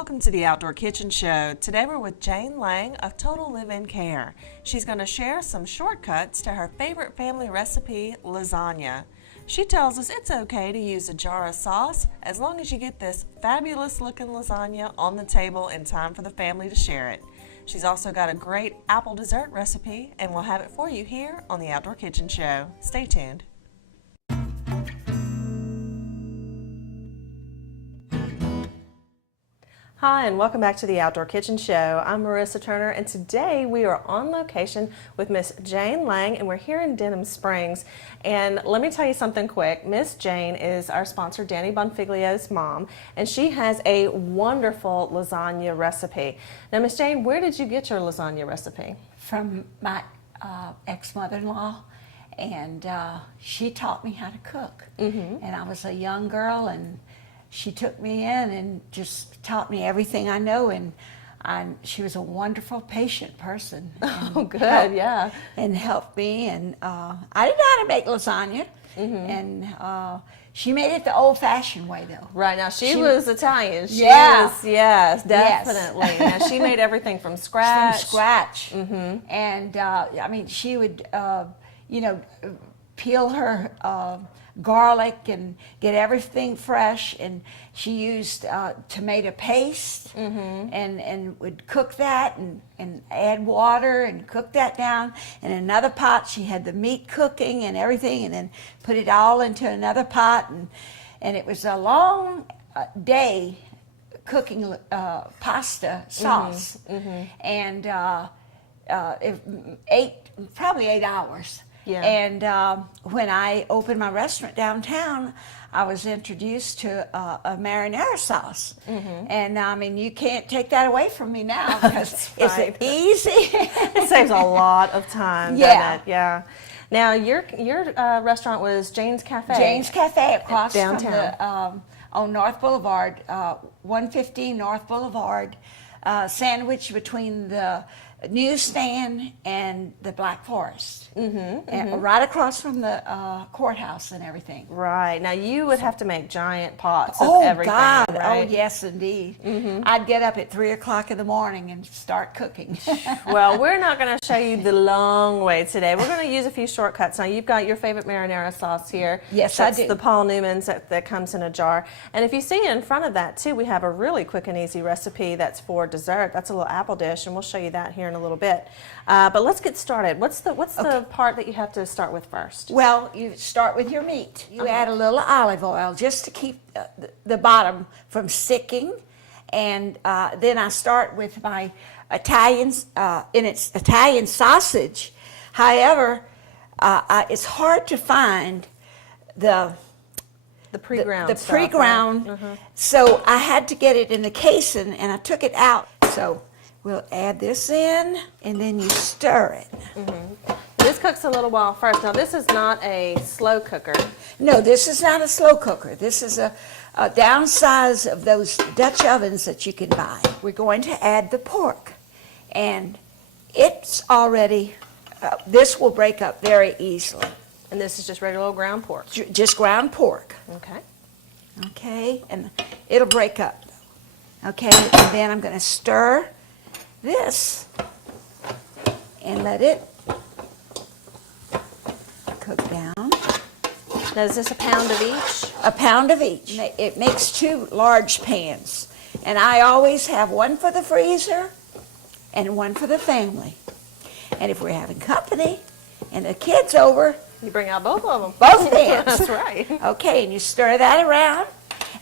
Welcome to the Outdoor Kitchen Show. Today we're with Jane Lange of Total Live-In Care. She's going to share some shortcuts to her favorite family recipe, lasagna. She tells us it's okay to use a jar of sauce as long as you get this fabulous looking lasagna on the table in time for the family to share it. She's also got a great apple dessert recipe, and we'll have it for you here on the Outdoor Kitchen Show. Stay tuned. Hi, and welcome back to the Outdoor Kitchen Show. I'm Marissa Turner, and today we are on location with Miss Jane Lange, and we're here in Denham Springs. And let me tell you something quick. Miss Jane is our sponsor, Danny Bonfiglio's mom, and she has a wonderful lasagna recipe. Now, Miss Jane, where did you get your lasagna recipe? From my ex-mother-in-law, and she taught me how to cook. And I was a young girl, and she took me in and just taught me everything I know, and she was a wonderful, patient person. Oh, good, yeah. And helped me, and I didn't know how to make lasagna, and she made it the old-fashioned way, though. Right, now she was Italian. She was, yes, definitely. Now, she made everything from scratch. From scratch. And, I mean, she would, peel her garlic and get everything fresh, and she used tomato paste and would cook that and add water and cook that down. In another pot she had the meat cooking and everything, and then put it all into another pot, and it was a long day cooking pasta sauce, and probably 8 hours. Yeah. And when I opened my restaurant downtown, I was introduced to a marinara sauce. And I mean, you can't take that away from me now, because it's easy. It saves a lot of time, yeah. doesn't it? Yeah. Now, your restaurant was Jane's Cafe. Jane's Cafe across downtown. from on North Boulevard, 115 North Boulevard, sandwiched between the newsstand and the Black Forest, and right across from the courthouse and everything. Right. Now, you would have to make giant pots of Oh, everything, God. right? Oh, yes, indeed. I'd get up at 3 o'clock in the morning and start cooking. Well, we're not going to show you the long way today. We're going to use a few shortcuts. Now, you've got your favorite marinara sauce here. Yes, That's I do. the Paul Newman's that comes in a jar. And if you see in front of that, too, we have a really quick and easy recipe that's for dessert. That's a little apple dish, and we'll show you that here in a little bit. But let's get started. What's the part that you have to start with first? Well, you start with your meat. You add a little olive oil just to keep the bottom from sticking. And then I start with my Italian sausage. However, it's hard to find the pre-ground. So I had to get it in the casing, and I took it out. So we'll add this in, and then you stir it. This cooks a little while first. Now, this is not a slow cooker. No, this is not a slow cooker. This is a downsize of those Dutch ovens that you can buy. We're going to add the pork, and it's already, this will break up very easily. And this is just regular old ground pork. Just ground pork. Okay. Okay, and it'll break up. Okay, and then I'm going to stir this and let it cook down. Now, is this a pound of each? A pound of each. It makes 2 large pans, and I always have one for the freezer and one for the family. And if we're having company and the kids over, You bring out both of them. both pans. That's right. Okay, and you stir that around,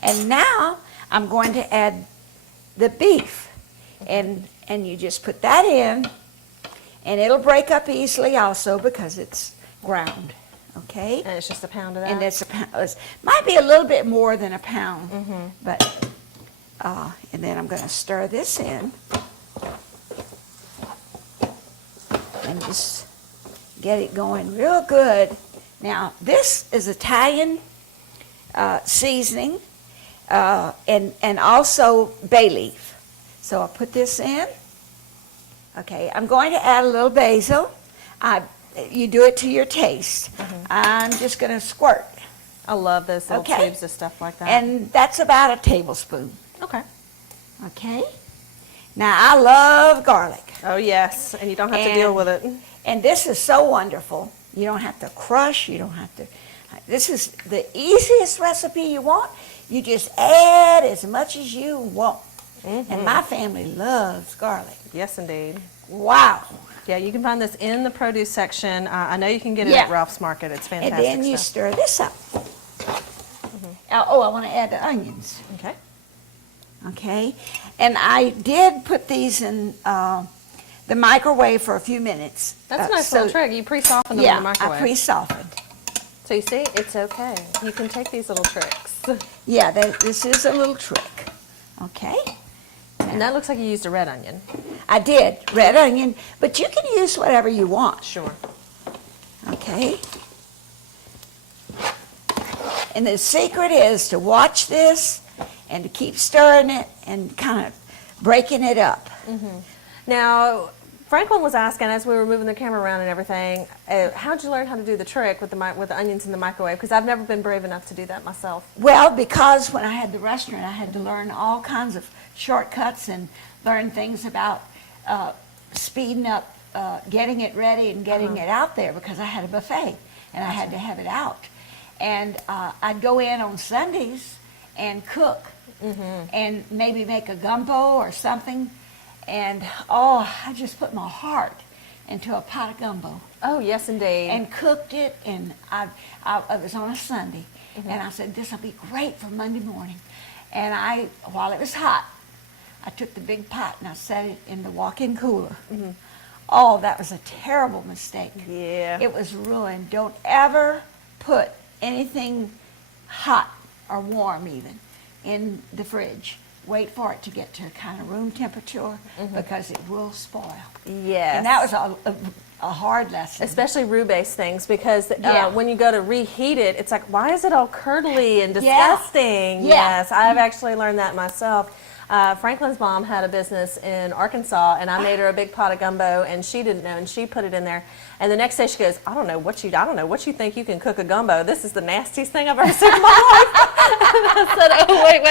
and now I'm going to add the beef, and you just put that in, and it'll break up easily also because it's ground. Okay, And it's just a pound of that? and it's a pound. It might be a little bit more than a pound, but and then I'm going to stir this in, and just get it going real good. Now, this is Italian seasoning, and also bay leaf. So I'll put this in. Okay, I'm going to add a little basil. You do it to your taste. I'm just going to squirt. I love those little tubes of stuff like that. And that's about a tablespoon. Okay. Okay. Now, I love garlic. Oh, yes, and you don't have to deal with it. And this is so wonderful. You don't have to crush. You don't have to. This is the easiest recipe you want. You just add as much as you want. And my family loves garlic. Yes, indeed. Wow. Yeah, you can find this in the produce section. I know you can get it at Ralph's Market. It's fantastic. And then you stir this up. Oh, I want to add the onions. Okay. Okay. And I did put these in the microwave for a few minutes. That's a nice little trick. You pre-soften them in the microwave. I pre-softened. So you see, it's okay. You can take these little tricks. Yeah, this is a little trick. Okay. And that looks like you used a red onion. I did, red onion, but you can use whatever you want. Sure. Okay. And the secret is to watch this and to keep stirring it and kind of breaking it up. Now, Franklin was asking as we were moving the camera around and everything, how'd you learn how to do the trick with the onions in the microwave? Because I've never been brave enough to do that myself. Well, because when I had the restaurant, I had to learn all kinds of shortcuts and learn things about speeding up getting it ready and getting it out there, because I had a buffet and I had to have it out. And I'd go in on Sundays and cook and maybe make a gumbo or something. And I just put my heart into a pot of gumbo. Oh, yes, indeed. And cooked it, and it was on a Sunday. And I said, this will be great for Monday morning. And while it was hot, I took the big pot and I set it in the walk-in cooler. Oh, that was a terrible mistake. Yeah. It was ruined. Don't ever put anything hot or warm even in the fridge. Wait for it to get to kind of room temperature because it will spoil. Yes. And that was a hard lesson. Especially roux-based things, because when you go to reheat it, it's like, why is it all curdly and disgusting? Yes, I've actually learned that myself. Franklin's mom had a business in Arkansas, and I made her a big pot of gumbo, and she didn't know, and she put it in there. And the next day she goes, I don't know what you think you can cook a gumbo. This is the nastiest thing I've ever seen in my life. And I said, oh, wait.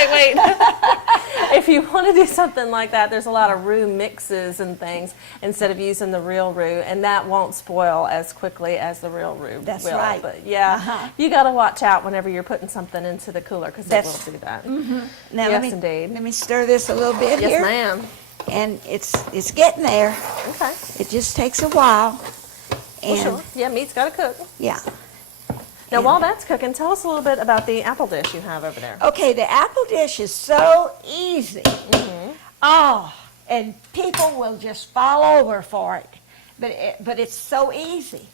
If you want to do something like that, there's a lot of roux mixes and things instead of using the real roux, and that won't spoil as quickly as the real roux will. That's right. But you got to watch out whenever you're putting something into the cooler, because it will do that. Now yes, indeed. Let me stir this a little bit here. Yes, ma'am. And it's getting there. Okay. It just takes a while. And sure. Yeah, meat's got to cook. Yeah. Now, while that's cooking, tell us a little bit about the apple dish you have over there. Okay, the apple dish is so easy. And people will just fall over for it. But it's so easy.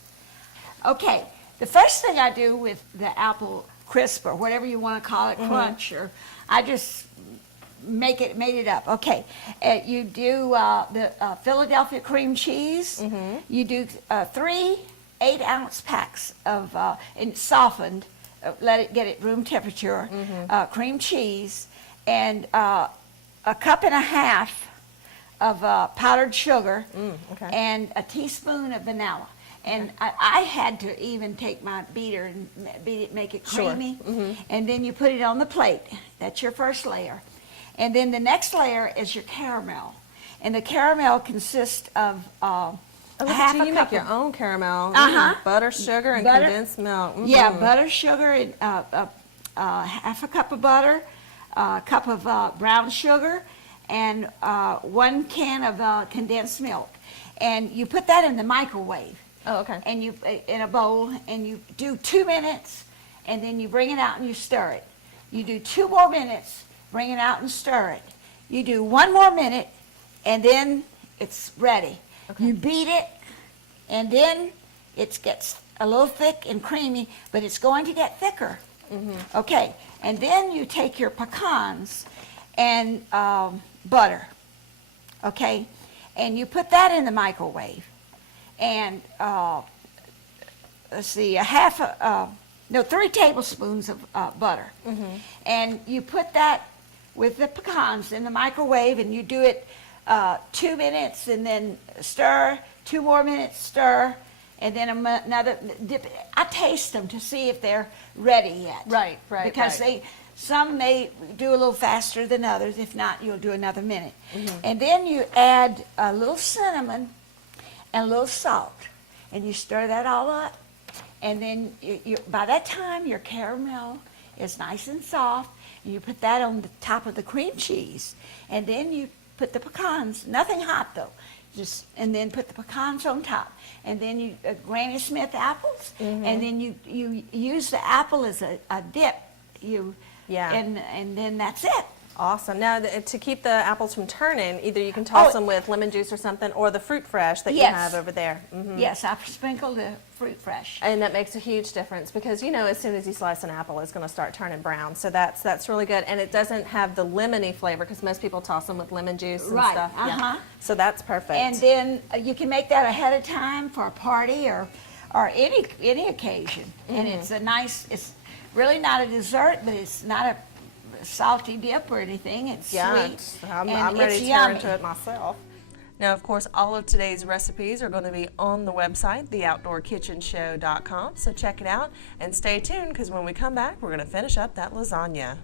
Okay, the first thing I do with the apple crisp, or whatever you want to call it, crunch, or I just made it up. Okay, you do the Philadelphia cream cheese. You do 3 8-ounce packs of and softened, let it get it room temperature, cream cheese, and a cup and a half of powdered sugar, and a teaspoon of vanilla. And I had to even take my beater and beat it, make it creamy, and then you put it on the plate. That's your first layer. And then the next layer is your caramel. And the caramel consists of half a cup. You make your own caramel. Butter, sugar, and condensed milk. Yeah, butter, sugar, and half a cup of butter, a cup of brown sugar, and 1 can of condensed milk. And you put that in the microwave. Oh, okay. And you in a bowl, and you do 2 minutes, and then you bring it out and you stir it. You do 2 more minutes, bring it out and stir it. You do 1 more minute, and then it's ready. Okay. You beat it, and then it gets a little thick and creamy, but it's going to get thicker. Okay, and then you take your pecans and butter, okay, and you put that in the microwave, and let's see, 3 tablespoons of butter, and you put that with the pecans in the microwave, and you do it 2 minutes, and then stir, 2 more minutes, stir, and then another dip. I taste them to see if they're ready yet. Right. Because Some may do a little faster than others. If not, you'll do another minute. And then you add a little cinnamon and a little salt, and you stir that all up. And then by that time, your caramel is nice and soft. And you put that on the top of the cream cheese, and then you put the pecans. Nothing hot though. And then put the pecans on top, and then you Granny Smith apples, and then you use the apple as a dip. And then that's it. Awesome. Now, to keep the apples from turning, either you can toss them with lemon juice or something, or the fruit fresh that you have over there. Yes, I sprinkle the fruit fresh. And that makes a huge difference because, as soon as you slice an apple, it's going to start turning brown. So that's really good. And it doesn't have the lemony flavor because most people toss them with lemon juice and stuff. Yeah. So that's perfect. And then you can make that ahead of time for a party or any occasion. And it's it's really not a dessert, but it's not a salty dip or anything. It's sweet. I'm ready to turn into it myself. Now, of course, all of today's recipes are going to be on the website, theoutdoorkitchenshow.com. So check it out and stay tuned because when we come back, we're going to finish up that lasagna.